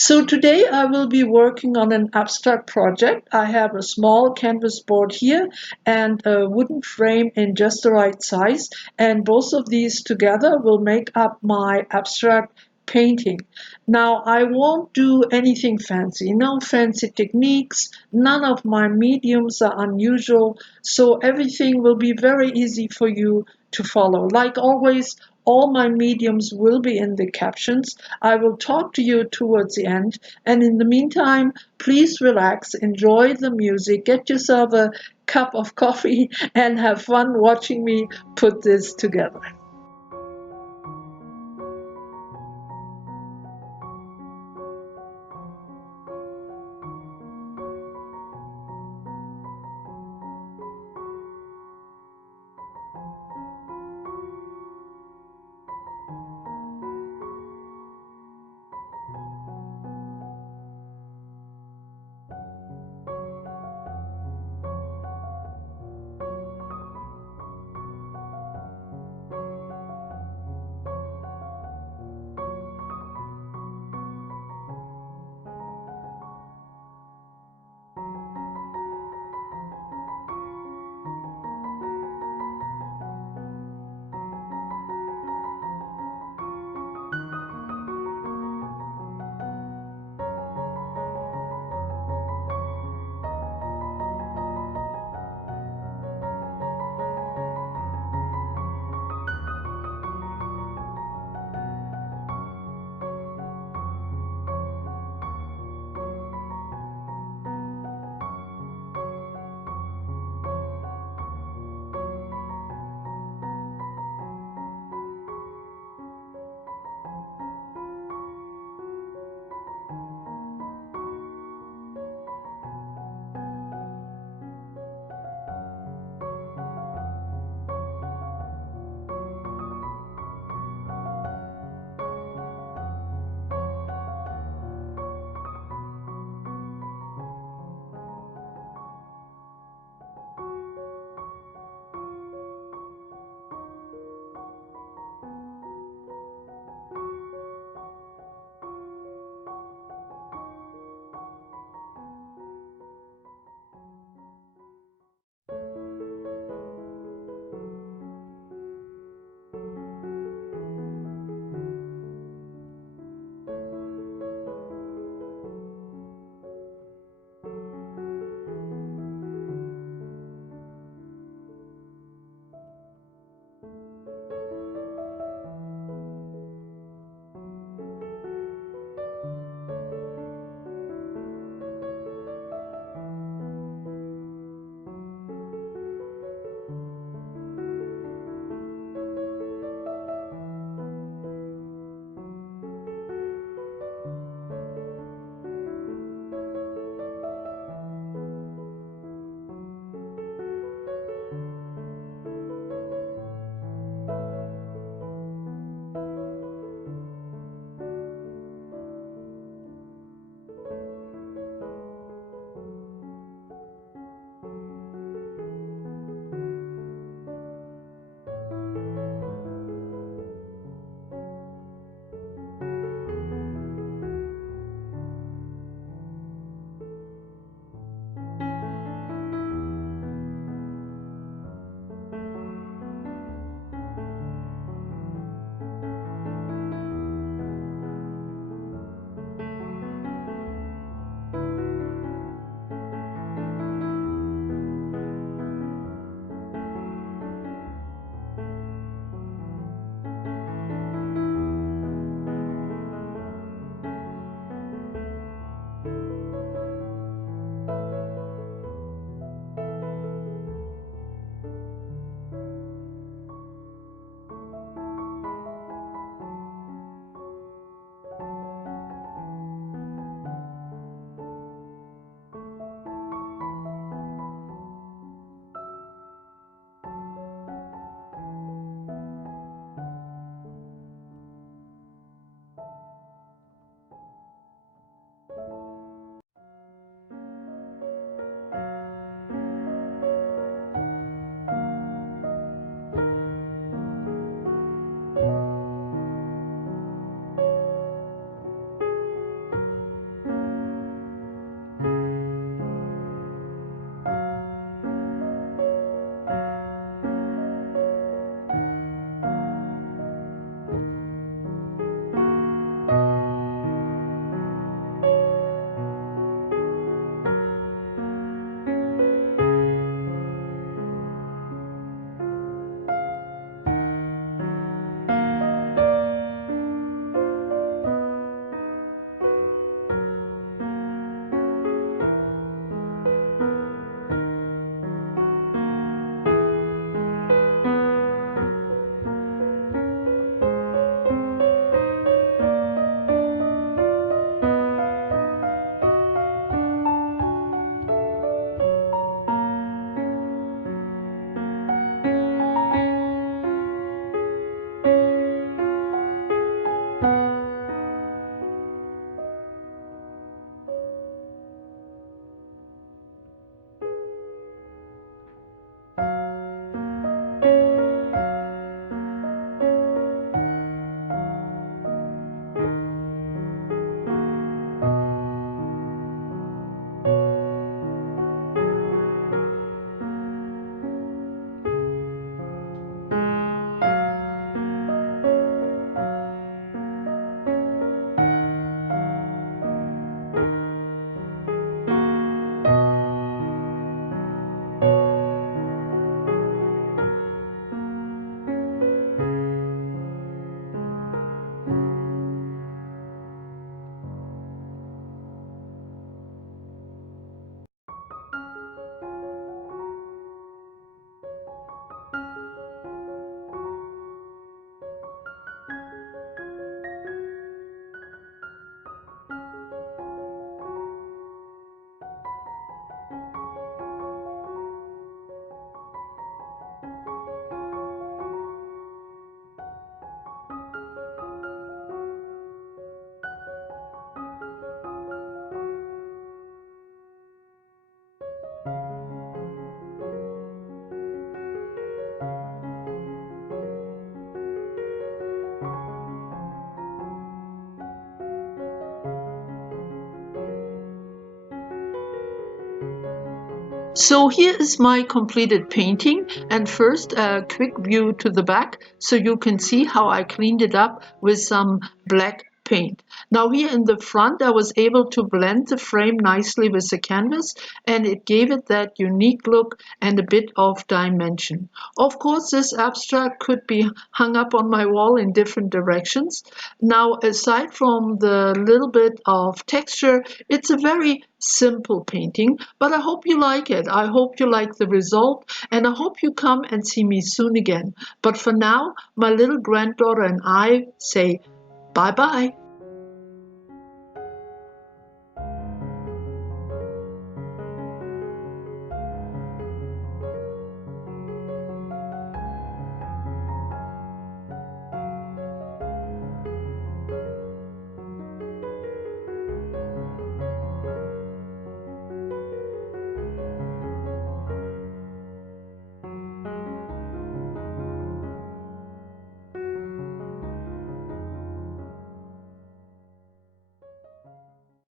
So today I will be working on an abstract project. I have a small canvas board here and a wooden frame in just the right size, and both of these together will make up my abstract painting. Now I won't do anything fancy, no fancy techniques, none of my mediums are unusual, so everything will be very easy for you to follow. Like always, all my mediums will be in the captions. I will talk to you towards the end, and in the meantime, please relax, enjoy the music, get yourself a cup of coffee, and have fun watching me put this together. So here is my completed painting, and first a quick view to the back so you can see how I cleaned it up with some black paint. Now here in the front I was able to blend the frame nicely with the canvas, and it gave it that unique look and a bit of dimension. Of course, this abstract could be hung up on my wall in different directions. Now, aside from the little bit of texture, it's a very simple painting, but I hope you like it. I hope you like the result, and I hope you come and see me soon again. But for now, my little granddaughter and I say bye-bye.